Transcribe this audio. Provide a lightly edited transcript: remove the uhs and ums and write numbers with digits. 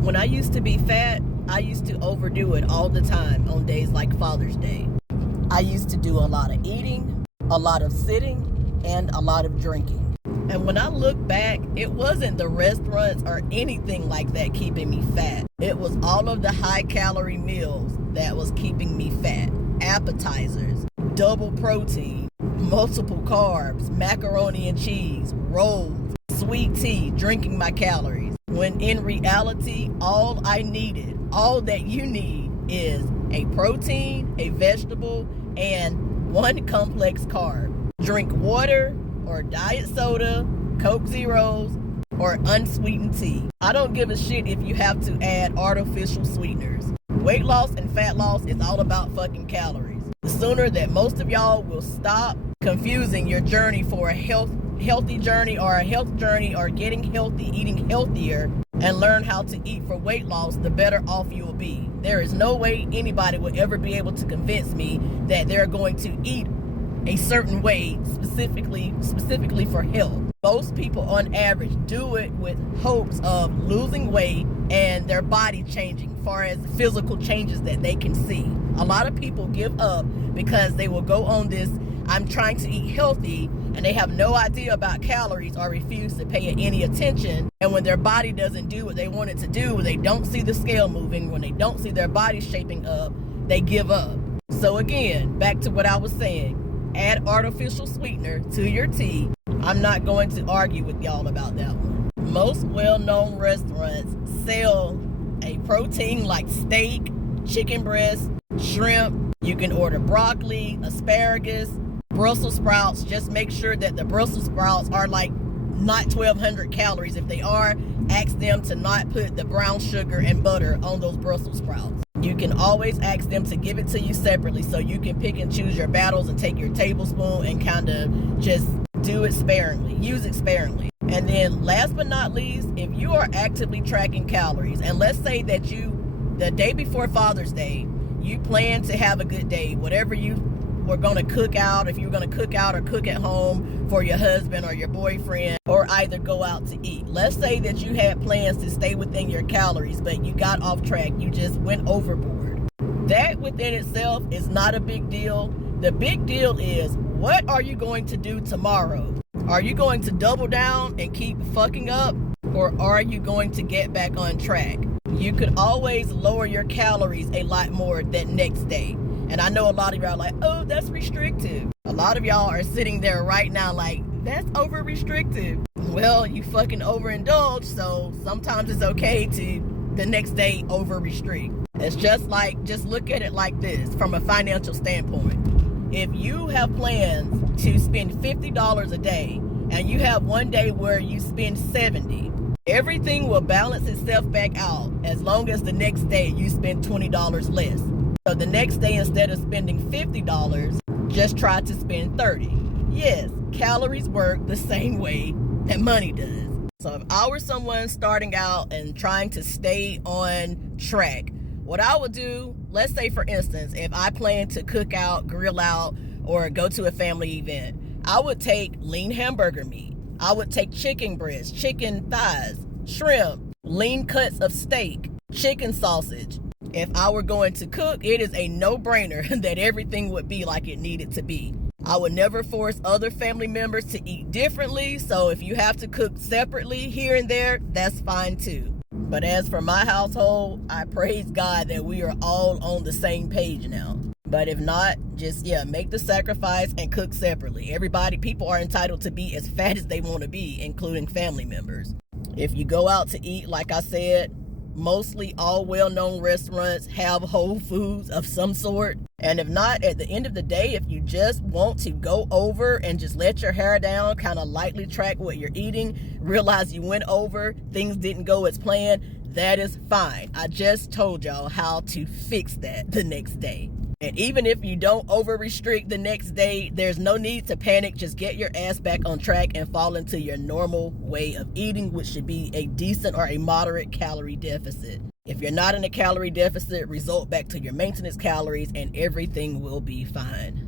When I used to be fat, I used to overdo it all the time on days like Father's Day. I used to do a lot of eating, a lot of sitting, and a lot of drinking. And when I look back, it wasn't the restaurants or anything like that keeping me fat. It was all of the high-calorie meals that was keeping me fat. Appetizers, double protein, multiple carbs, macaroni and cheese, rolls, sweet tea, drinking my calories. When in reality, all I needed, all that you need, is a protein, a vegetable, and one complex carb. Drink water or diet soda, Coke Zeros, or unsweetened tea. I don't give a shit if you have to add artificial sweeteners. Weight loss and fat loss is all about fucking calories. The sooner that most of y'all will stop confusing your journey for a healthy journey or a health journey or getting healthy, eating healthier, and learn how to eat for weight loss, the better off you will be. There is no way anybody will ever be able to convince me that they're going to eat a certain way specifically for health. Most people on average do it with hopes of losing weight and their body changing, far as physical changes that they can see. A lot of people give up because they will go on this, I'm trying to eat healthy, and they have no idea about calories or refuse to pay it any attention. And when their body doesn't do what they want it to do, they don't see the scale moving, when they don't see their body shaping up, they give up. So again, back to what I was saying, add artificial sweetener to your tea. I'm not going to argue with y'all about that one. Most well-known restaurants sell a protein like steak, chicken breast, shrimp. You can order broccoli, asparagus, Brussels sprouts. Just make sure that the Brussels sprouts are like not 1,200 calories. If they are, ask them to not put the brown sugar and butter on those Brussels sprouts. You can always ask them to give it to you separately so you can pick and choose your battles and take your tablespoon and kind of just do it sparingly. Use it sparingly. And then last but not least, if you are actively tracking calories, and let's say that the day before Father's Day, you plan to have a good day, whatever you were going to cook out, if you're going to cook out or cook at home for your husband or your boyfriend, or either go out to eat. Let's say that you had plans to stay within your calories, but you got off track. You just went overboard. That within itself is not a big deal. The big deal is, what are you going to do tomorrow? Are you going to double down and keep fucking up? Or are you going to get back on track? You could always lower your calories a lot more that next day. And I know a lot of y'all are like, oh, that's restrictive. A lot of y'all are sitting there right now like, that's over-restrictive. Well, you fucking overindulge, so sometimes it's okay to the next day over-restrict. It's just look at it like this from a financial standpoint. If you have plans to spend $50 a day and you have one day where you spend $70, everything will balance itself back out as long as the next day you spend $20 less. So the next day, instead of spending $50, just try to spend $30. Yes, calories work the same way that money does. So if I were someone starting out and trying to stay on track, what I would do, let's say for instance, if I plan to cook out, grill out, or go to a family event, I would take lean hamburger meat. I would take chicken breast, chicken thighs, shrimp, lean cuts of steak, chicken sausage. If I were going to cook, it is a no-brainer that everything would be like it needed to be. I would never force other family members to eat differently, so if you have to cook separately here and there, that's fine too. But as for my household, I praise God that we are all on the same page now. But if not, just, make the sacrifice and cook separately. People are entitled to be as fat as they want to be, including family members. If you go out to eat, like I said, mostly all well-known restaurants have whole foods of some sort. And if not, at the end of the day, if you just want to go over and just let your hair down, kind of lightly track what you're eating, realize you went over, things didn't go as planned, that is fine. I just told y'all how to fix that the next day. And even if you don't over-restrict the next day, there's no need to panic. Just get your ass back on track and fall into your normal way of eating, which should be a decent or a moderate calorie deficit. If you're not in a calorie deficit, resort back to your maintenance calories and everything will be fine.